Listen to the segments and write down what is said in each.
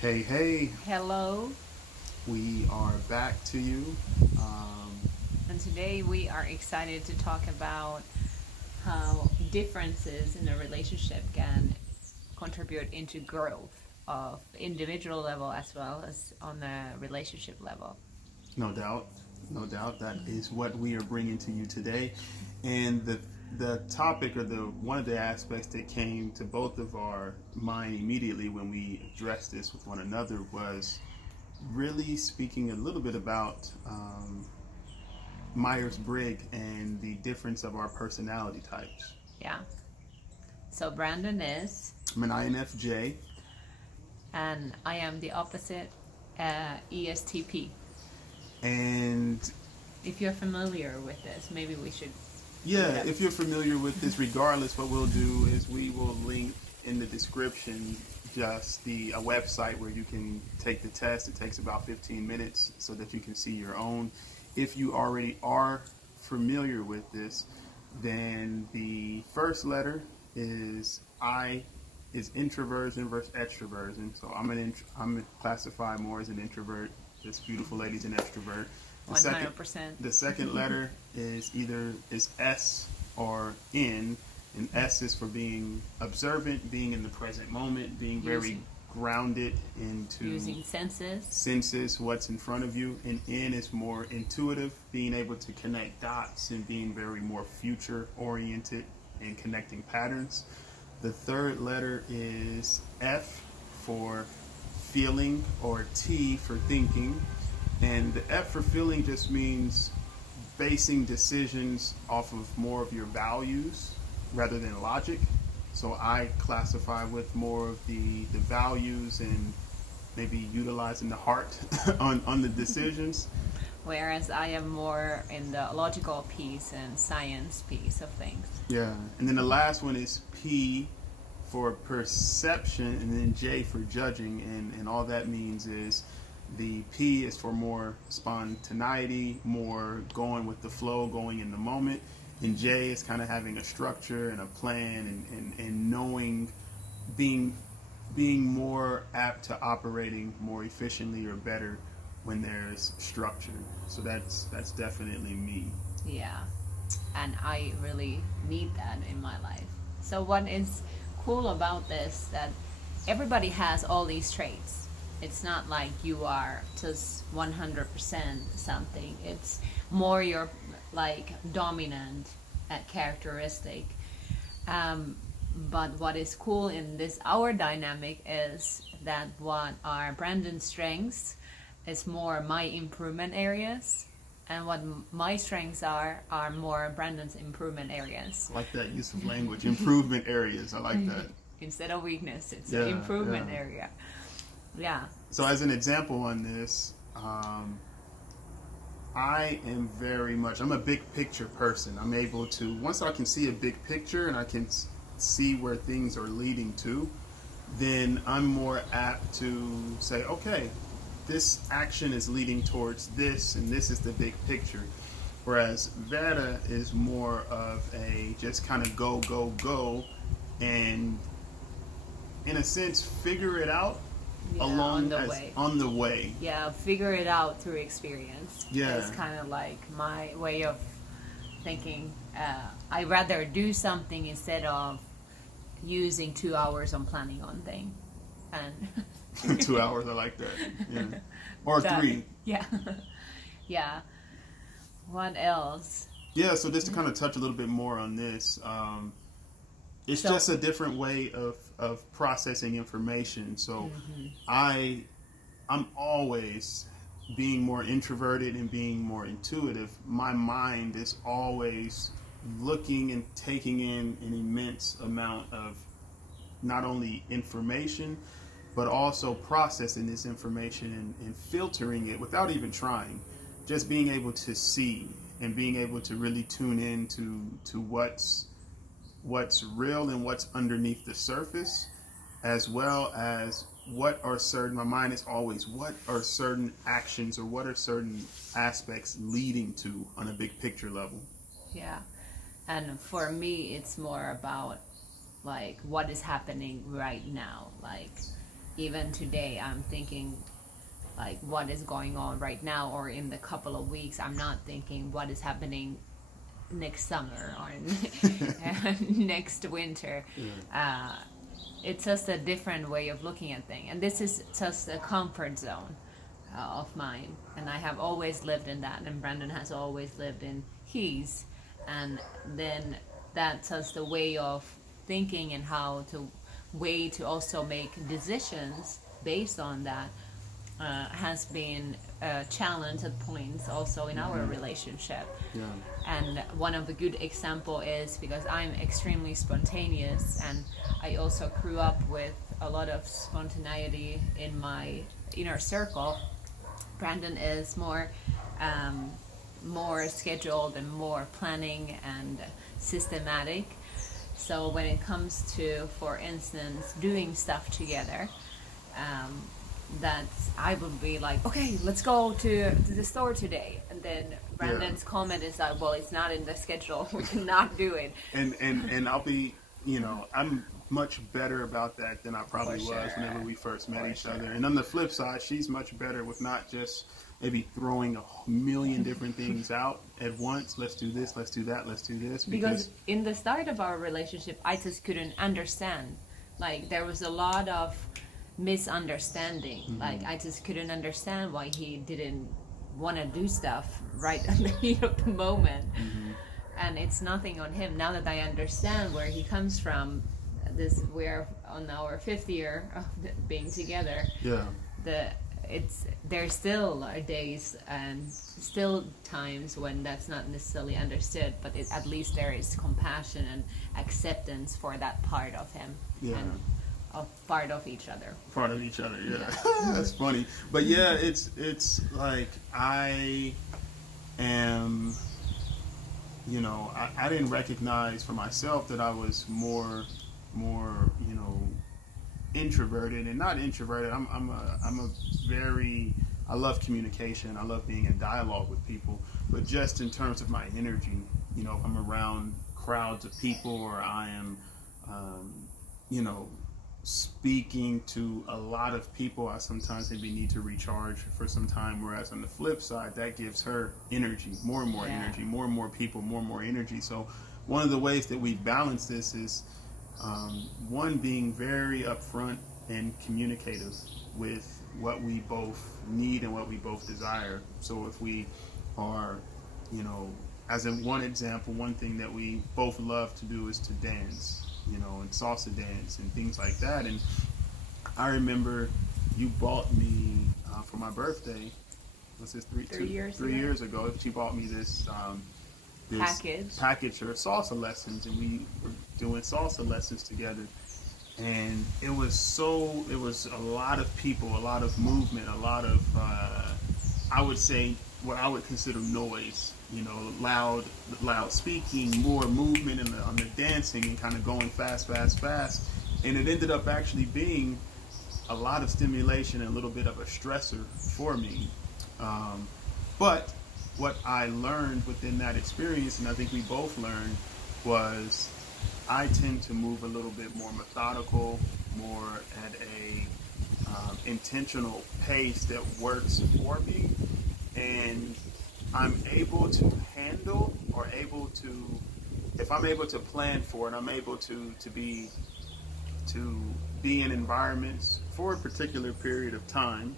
Hey, hey, Hello, we are back to you. Um, and today we are excited to talk about how differences in a relationship can contribute into growth of individual level as well as on the relationship level. no doubt, no doubt, that is what we are bringing to you today. And the topic or the one of the aspects that came to both of our mind immediately when we addressed this with one another was really speaking a little bit about Myers Briggs and the difference of our personality types. Yeah. So Brandon is, I'm an INFJ, and I am the opposite, ESTP. and If you're familiar with this, maybe we should do yeah, that. if you're familiar with this, regardless, what we'll do is we will link in the description just the a website where you can take the test. It takes about 15 minutes so that you can see your own. If you already are familiar with this, then the first letter is I is introversion versus extroversion. So I'm classified more as an introvert. This beautiful lady's an extrovert. The second 100%. the second letter is either is S or N, and S is for being observant, being in the present moment, being very Using grounded into using senses. senses, what's in front of you, and N is more intuitive, being able to connect dots and being very more future oriented and connecting patterns. The third letter is F for feeling, or T for thinking. And the F for feeling just means basing decisions off of more of your values rather than logic. So I classify with more of the values and maybe utilizing the heart on the decisions. Whereas I am more in the logical piece and science piece of things. Yeah. And then the last one is P for perception, and then J for judging. And all that means is the P is for more spontaneity, more going with the flow, going in the moment. And J is kind of having a structure and a plan and knowing, being being more apt to operating more efficiently or better when there's structure. So that's definitely me. Yeah. And I really need that in my life. So what is cool about this that everybody has all these traits. It's not like you are just 100% something. It's more your like dominant characteristic. Um, but what is cool in this our dynamic is that what are Brandon's strengths is more my improvement areas, and what my strengths are more Brandon's improvement areas. I like that use of language. Improvement areas. I like that. Instead of weakness, it's an Yeah, yeah. improvement area. Yeah. So as an example on this, I am very much. I'm a big picture person. I'm able to once I can see a big picture and I can see where things are leading to, then I'm more apt to say, okay, this action is leading towards this, and this is the big picture. Whereas Veda is more of a just kind of go, go, go, and in a sense figure it out Yeah, on along the as way. on the way. Yeah, figure it out through experience. Yeah. It's kind of like my way of thinking. I rather do something instead of using 2 hours on planning on thing. And 2 hours, I like that. Yeah. Or that, three. yeah. Yeah. What else? Yeah, so just to kind of touch a little bit more on this, it's So, just a different way of processing information. So I I'm always being more introverted and being more intuitive. My mind is always looking and taking in an immense amount of not only information but also processing this information and filtering it without even trying. Just being able to see and being able to really tune in to what's real and what's underneath the surface, as well as what are certain, my mind is always, what are certain actions or what are certain aspects leading to on a big picture level. yeah. And for me, it's more about like what is happening right now. Like even today I'm thinking like what is going on right now, or in the couple of weeks. I'm not thinking what is happening next summer or next winter. It's just a different way of looking at things, and this is just a comfort zone of mine, and I have always lived in that, and Brandon has always lived in his, and then that's just the way of thinking and how to way to also make decisions based on that has been a challenge at points also in our relationship. Yeah. And one of the good example is because I'm extremely spontaneous, and I also grew up with a lot of spontaneity in my inner circle. Brandon is more scheduled and more planning and systematic. So when it comes to, for instance, doing stuff together, that I would be like, okay, let's go to the store today, and then Brandon's comment is like, well, it's not in the schedule, we cannot do it. And I'll be, I'm much better about that than I probably was whenever we first met each other. And on the flip side, she's much better with not just maybe throwing a million different things out at once. Let's do this, let's do that, let's do this. Because in the start of our relationship, I just couldn't understand. Like, there was a lot of misunderstanding. Like, I just couldn't understand why he didn't want to do stuff right at the heat of the moment. And it's nothing on him. Now that I understand where he comes from, we're on our 5th year of being together. There's still days and still times when that's not necessarily understood, but at least there is compassion and acceptance for that part of him. And part of each other. Part of each other, That's funny. But yeah, it's like I am, I didn't recognize for myself that I was more introverted, and not introverted. I love communication. I love being in dialogue with people, but just in terms of my energy, if I'm around crowds of people, or I am, speaking to a lot of people, I sometimes maybe need to recharge for some time, whereas on the flip side, that gives her energy, more and more energy, more and more people, more and more energy. So one of the ways that we balance this is one, being very upfront and communicative with what we both need and what we both desire. So if we are, as in one example, one thing that we both love to do is to dance, and salsa dance and things like that. And I remember you bought me for my birthday, what's this, 3 years ago, she bought me this package or salsa lessons, and we were doing salsa lessons together. And it was a lot of people, a lot of movement, a lot of, I would say, what I would consider noise, loud speaking, more movement on the dancing, and kind of going fast. And it ended up actually being a lot of stimulation and a little bit of a stressor for me. But what I learned within that experience, and I think we both learned, was I tend to move a little bit more methodical, more at a intentional pace that works for me, and I'm able to handle, or if I'm able to plan for it, I'm able to be in environments for a particular period of time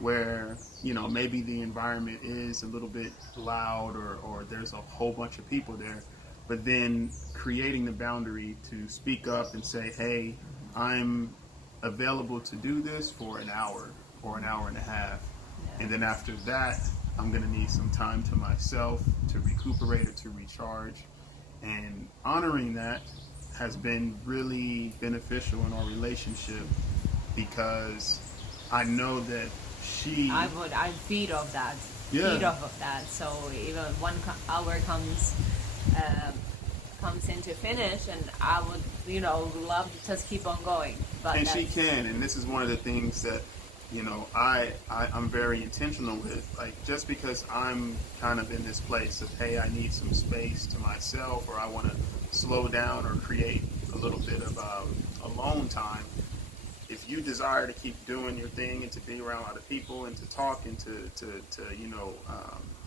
where, maybe the environment is a little bit loud, or there's a whole bunch of people there, but then creating the boundary to speak up and say, hey, I'm available to do this for an hour or an hour and a half. And then after that, I'm going to need some time to myself to recuperate or to recharge. And honoring that has been really beneficial in our relationship, because I know that I feed off that. Feed off of that. So even 1 hour comes into finish, and I would, love to just keep on going. But and she can, and this is one of the things that, I'm very intentional with. Like, just because I'm kind of in this place of, hey, I need some space to myself, or I want to slow down or create a little bit of alone time, if you desire to keep doing your thing and to be around a lot of people and to talk and to you know,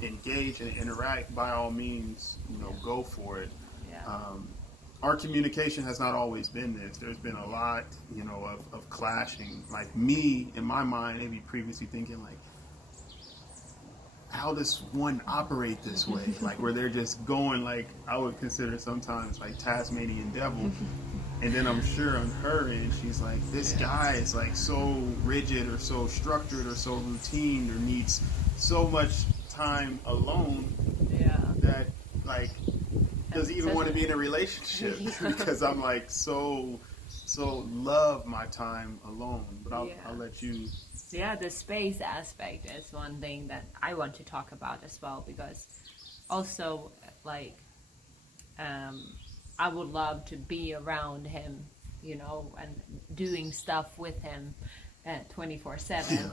engage and interact, by all means, you know, go for it. Yeah. Our communication has not always been this. There's been a lot, you know, of clashing. Like me, in my mind, maybe previously thinking like, how does one operate this way? Like where they're just going like, I would consider sometimes like Tasmanian devil. And then I'm sure on her end, she's like, this guy is like so rigid or so structured or so routine or needs so much time alone that like doesn't even want to be in a relationship because I'm like so love my time alone. But I'll let you. Yeah, the space aspect is one thing that I want to talk about as well, because also like I would love to be around him, you know, and doing stuff with him 24/7.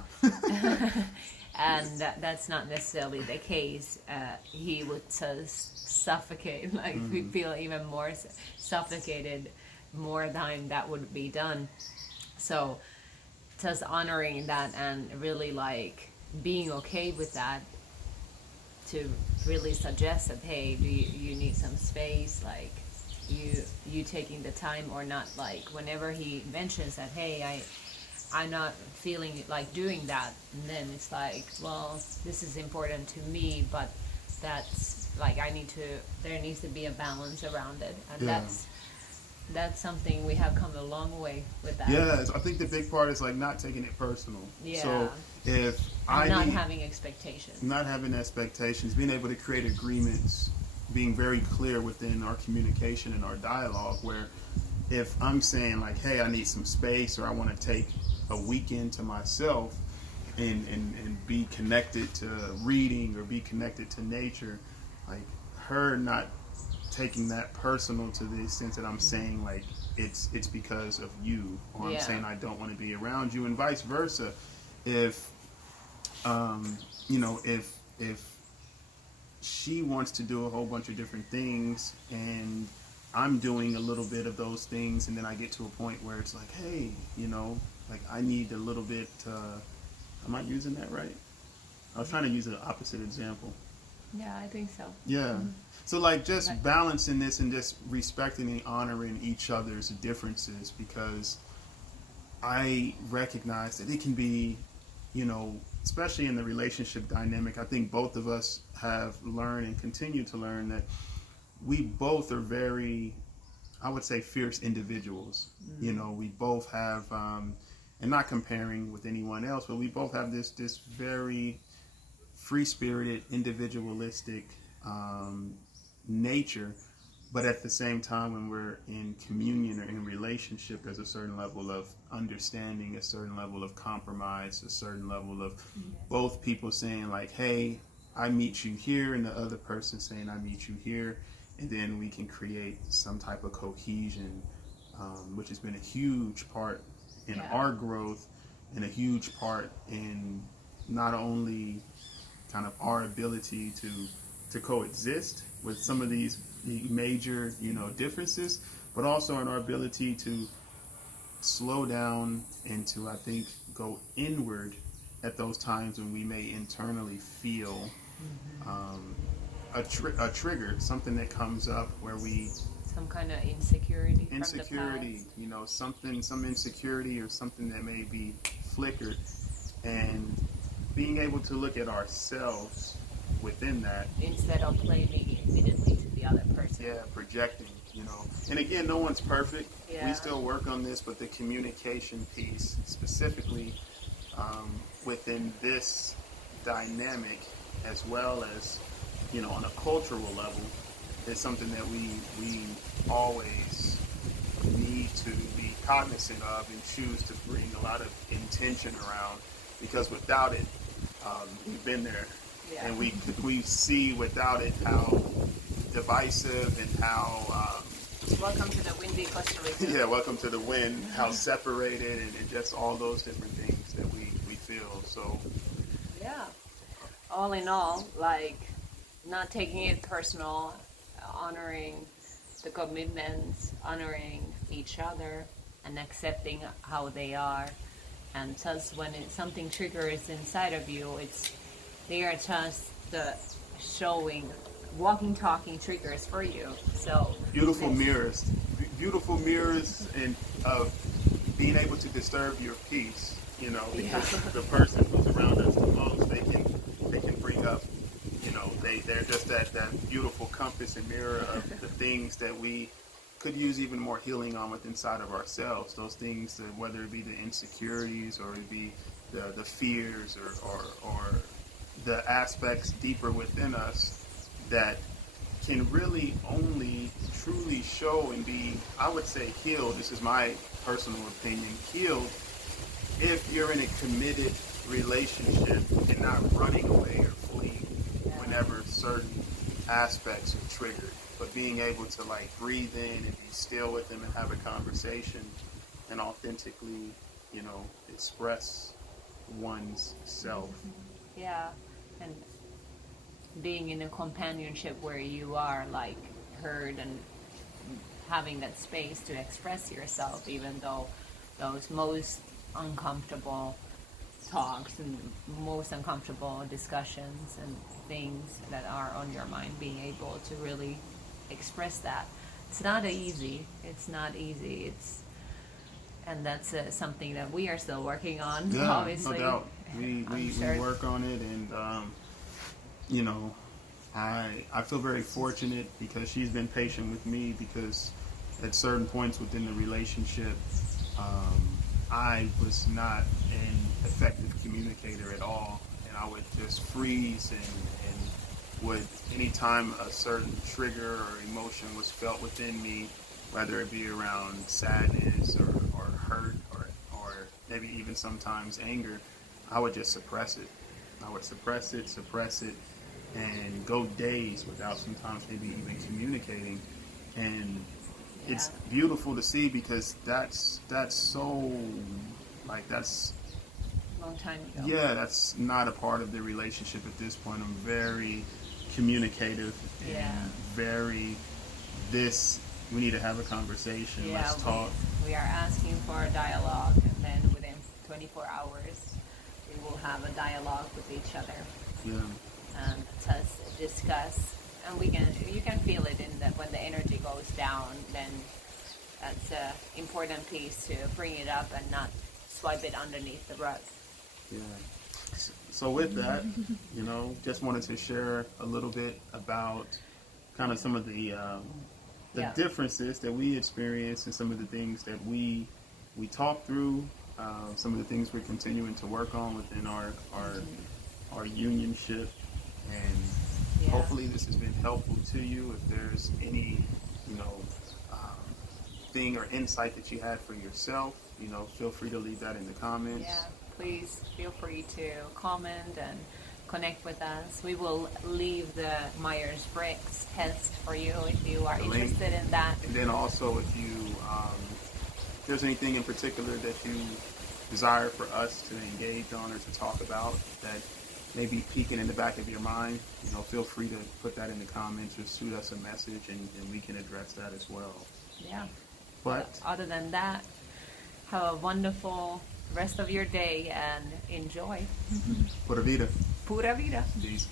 And that's not necessarily the case. He would suffocate, like we feel even more suffocated more time that would be done. So just honoring that and really like being okay with that, to really suggest that, hey, do you need some space, like you taking the time or not. Like whenever he mentions that, hey, I'm not feeling like doing that, and then it's like, well, this is important to me, but that's like there needs to be a balance around it, and that's something we have come a long way with that. Yes, I think the big part is like not taking it personal. Yeah. So if having expectations. Not having expectations, being able to create agreements, being very clear within our communication and our dialogue, where if I'm saying like, hey, I need some space, or I want to take a weekend to myself and be connected to reading or be connected to nature, like her not taking that personal to the extent that I'm saying like it's because of you, or I'm saying I don't want to be around you, and vice versa. If you know, if she wants to do a whole bunch of different things and I'm doing a little bit of those things, and then I get to a point where it's like, hey, you know, like I need a little bit, am I using that right? I was trying to use an opposite example. Yeah, I think so. Yeah. Mm-hmm. So like just balancing this and just respecting and honoring each other's differences, because I recognize that it can be, you know, especially in the relationship dynamic, I think both of us have learned and continue to learn that we both are very, I would say, fierce individuals. Mm-hmm. You know, we both have, and not comparing with anyone else, but we both have this very free-spirited, individualistic nature. But at the same time, when we're in communion or in relationship, there's a certain level of understanding, a certain level of compromise, a certain level of both people saying like, hey, I meet you here, and the other person saying I meet you here. And then we can create some type of cohesion, which has been a huge part in our growth, and a huge part in not only kind of our ability to coexist with some of these major, you know, differences, but also in our ability to slow down and to, I think, go inward at those times when we may internally feel a trigger, something that comes up where we some kind of insecurity, you know, some insecurity or something that may be flickered, and being able to look at ourselves within that instead of blaming immediately to the other person. Yeah, projecting, you know. And again, no one's perfect. We still work on this, but the communication piece specifically within this dynamic, as well as, you know, on a cultural level, is something that we always need to be cognizant of and choose to bring a lot of intention around, because without it, we've been there, and we see without it how divisive and how welcome to the windy Costa Rica. Welcome to the wind, how separated, and just all those different things that we feel. So all in all, like not taking it personal, honoring the commitments, honoring each other, and accepting how they are. And just when something triggers inside of you, they are just the showing, walking, talking triggers for you. So Beautiful mirrors, beautiful mirrors, and of being able to disturb your peace. You know, because the person who's around us the most, they can bring up, you know, they're just that beautiful compass and mirror of the things that we could use even more healing on with inside of ourselves. Those things, that, whether it be the insecurities or it be the fears or the aspects deeper within us that can really only truly show and be, I would say, healed. This is my personal opinion. Healed if you're in a committed relationship and not running away or fleeing whenever certain aspects are triggered, but being able to like breathe in and be still with them and have a conversation and authentically, you know, express one's self. yeah, and being in a companionship where you are like heard and having that space to express yourself, even though those most uncomfortable talks and most uncomfortable discussions and things that are on your mind, being able to really express that. It's not easy. It's not easy. And that's something that we are still working on. Yeah, obviously, no doubt. We sure. work on it, and you know, I feel very fortunate because she's been patient with me, because at certain points within the relationship, I was not an effective communicator at all, and I would just freeze and would, anytime a certain trigger or emotion was felt within me, whether it be around sadness or hurt or maybe even sometimes anger, I would just suppress it. I would suppress it, and go days without sometimes maybe even communicating. And it's beautiful to see, because that's so, like, that's Long time ago. yeah, that's not a part of the relationship at this point. I'm very communicative and very, we need to have a conversation. Yeah, Let's talk. we are asking for a dialogue, and then within 24 hours, we will have a dialogue with each other Yeah. and just discuss. And you can feel it in that when the energy goes down, then that's an important piece to bring it up and not swipe it underneath the rug. Yeah. So with that, you know, just wanted to share a little bit about kind of some of the differences that we experience and some of the things that we talk through, some of the things we're continuing to work on within our unionship, and hopefully this has been helpful to you. If there's any, you know, thing or insight that you had for yourself, you know, feel free to leave that in the comments. Yeah, please feel free to comment and connect with us. We will leave the Myers-Briggs test for you if you are interested in that. And then also, if there's anything in particular that you desire for us to engage on or to talk about that may be peeking in the back of your mind, you know, feel free to put that in the comments or shoot us a message, and we can address that as well. Yeah. But other than that, have a wonderful rest of your day and enjoy. Pura vida. Pura vida. Peace.